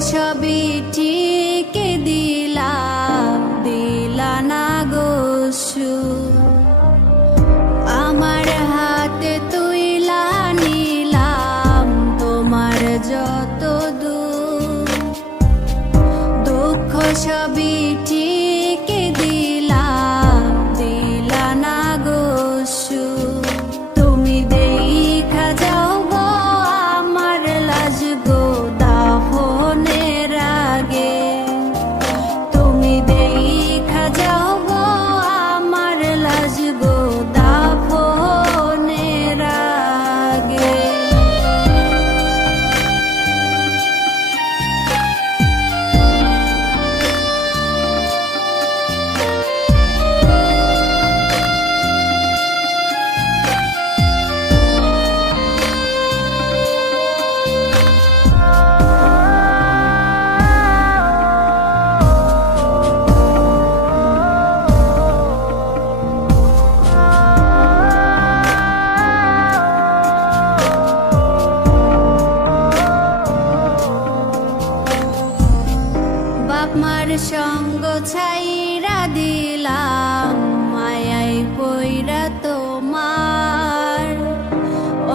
সবই ঠিক দিলা দিলা না গো সুখ। আমার হাতে তুইলা নিলাম তোমার যত দুঃখ, দুঃখ সবই ঠিক দিলা দিলা না গো সুখ। তুমি দেখা যাও গো আমার লাজ গো দাফনের আগে, তুমি দেখা যাও গো আমার লাজ গো দাফনের আগে। বাপমার সঙ্গ ছাইরা দিলাম মায়াই পইরা তোমার,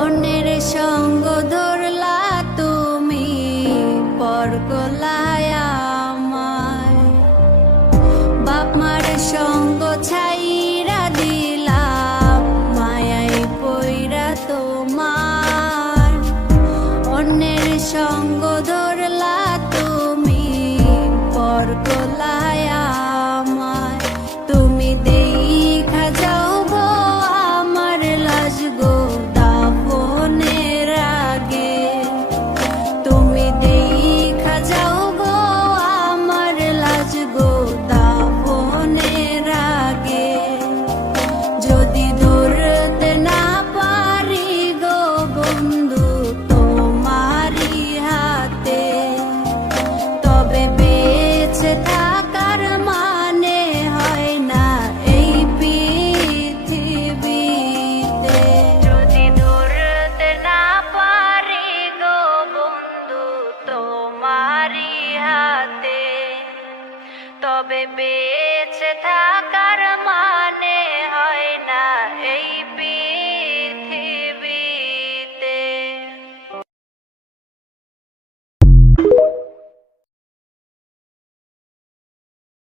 অন্যের সঙ্গ ধরলা তুমি পর গলায় আমায়। বাপমার সঙ্গ ছাইরা দিলাম মায়াই পইরা তোমার, অন্যের সঙ্গ ধরলা